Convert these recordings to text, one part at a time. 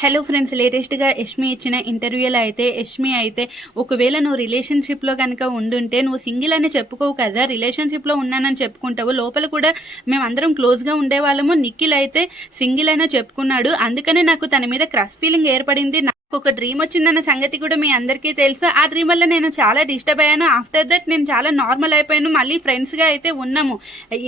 Hello friends, లేటెస్ట్గా యష్మి ఇచ్చిన ఇంటర్వ్యూలో యష్మి అయితే ఒకవేళ నువ్వు రిలేషన్షిప్లో కనుక ఉండుంటే నువ్వు సింగిల్ అని చెప్పుకోవు కదా, రిలేషన్షిప్లో ఉన్నానని చెప్పుకుంటావు. లోపల కూడా మేమందరం క్లోజ్గా ఉండేవాళ్ళము. నిఖిల్ అయితే సింగిల్ అయినా చెప్పుకున్నాడు. అందుకనే నాకు తన మీద క్రష్ ఫీలింగ్ ఏర్పడింది. నాకు ఒక డ్రీమ్ వచ్చిందన్న సంగతి కూడా మీ అందరికీ తెలుసు. ఆ డ్రీమ్ వల్ల నేను చాలా డిస్టర్బ్ అయ్యాను. ఆఫ్టర్ దట్ నేను చాలా నార్మల్ అయిపోయాను. మళ్ళీ ఫ్రెండ్స్గా అయితే ఉన్నాము.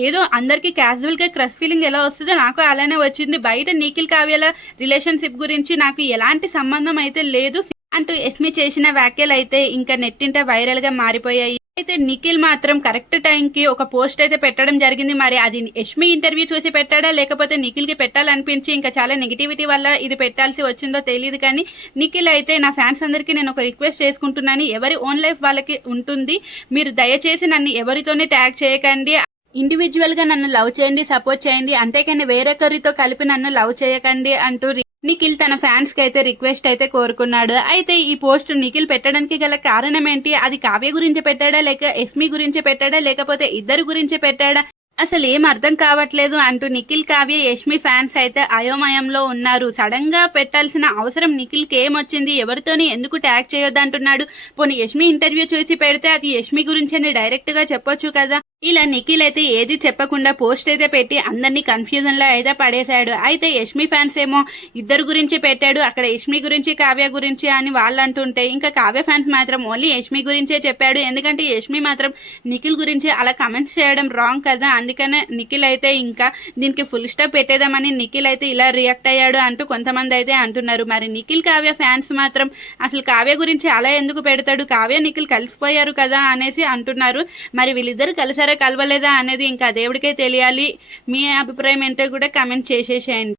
ఏదో అందరికీ క్యాజువల్గా క్రష్ ఫీలింగ్ ఎలా వస్తుందో నాకు అలానే వచ్చింది. బయట నిఖిల్ కావ్యాల రిలేషన్షిప్ గురించి నాకు ఎలాంటి సంబంధం అయితే లేదు అంటూ యష్మి చేసిన వ్యాఖ్యలు అయితే ఇంకా నెట్టింట వైరల్ గా మారిపోయాయి. అయితే నిఖిల్ మాత్రం కరెక్ట్ టైంకి ఒక పోస్ట్ అయితే పెట్టడం జరిగింది. మరి అది యష్మి ఇంటర్వ్యూ చూసి పెట్టాడా లేకపోతే నిఖిల్ కి పెట్టాలనిపించి ఇంకా చాలా నెగిటివిటీ వల్ల ఇది పెట్టాల్సి వచ్చిందో తెలియదు. కానీ నిఖిల్ అయితే నా ఫ్యాన్స్ అందరికీ నేను ఒక రిక్వెస్ట్ చేసుకుంటున్నాను, ఎవరి ఓన్ లైఫ్ వాళ్ళకి ఉంటుంది. మీరు దయచేసి నన్ను ఎవరితోనే ట్యాగ్ చేయకండి. ఇండివిజువల్ గా నన్ను లవ్ చేయండి, సపోర్ట్ చేయండి, అంతేకాని వేరొకరితో కలిపి నన్ను లవ్ చేయకండి అంటూ నిఖిల్ తన ఫ్యాన్స్ కి అయితే రిక్వెస్ట్ అయితే కోరుకున్నాడు. అయితే ఈ పోస్ట్ నిఖిల్ పెట్టడానికి గల కారణం ఏంటి? అది కావ్య గురించి పెట్టాడా, లేక యష్మి గురించి పెట్టాడా, లేకపోతే ఇద్దరు గురించి పెట్టాడా, అసలు ఏం అర్థం కావట్లేదు అంటూ నిఖిల్, కావ్య, యష్మి ఫ్యాన్స్ అయితే అయోమయంలో ఉన్నారు. సడన్ గా పెట్టాల్సిన అవసరం నిఖిల్ కి ఏమొచ్చింది? ఎవరితోని ఎందుకు ట్యాగ్ చేయొద్దు అంటున్నాడు? పోనీ యష్మి ఇంటర్వ్యూ చూసి పెడితే అది యష్మి గురించి డైరెక్ట్ గా చెప్పొచ్చు కదా. ఇలా నిఖిల్ అయితే ఏది చెప్పకుండా పోస్ట్ అయితే పెట్టి అందరినీ కన్ఫ్యూజన్ లో అయితే పడేశాడు. అయితే యష్మి ఫ్యాన్స్ ఏమో ఇద్దరు గురించి పెట్టాడు, అక్కడ యష్మి గురించి కావ్య గురించి అని వాళ్ళు అంటుంటే, ఇంకా కావ్య ఫ్యాన్స్ మాత్రం ఓన్లీ యష్మి గురించే చెప్పాడు. ఎందుకంటే యష్మి మాత్రం నిఖిల్ గురించి అలా కమెంట్స్ చేయడం రాంగ్ కదా. అందుకనే నిఖిల్ అయితే ఇంకా దీనికి ఫుల్ స్టాప్ పెట్టేదామని నిఖిల్ అయితే ఇలా రియాక్ట్ అయ్యాడు అంటూ కొంతమంది అయితే అంటున్నారు. మరి నిఖిల్ కావ్య ఫ్యాన్స్ మాత్రం అసలు కావ్య గురించి అలా ఎందుకు పెడతాడు, కావ్య నిఖిల్ కలిసిపోయారు కదా అనేసి అంటున్నారు. మరి వీళ్ళిద్దరు కలిసారా కలవలేదా అనేది ఇంకా దేవుడికే తెలియాలి. మీ అభిప్రాయం ఏంటో కూడా కామెంట్ చేసేసేయండి.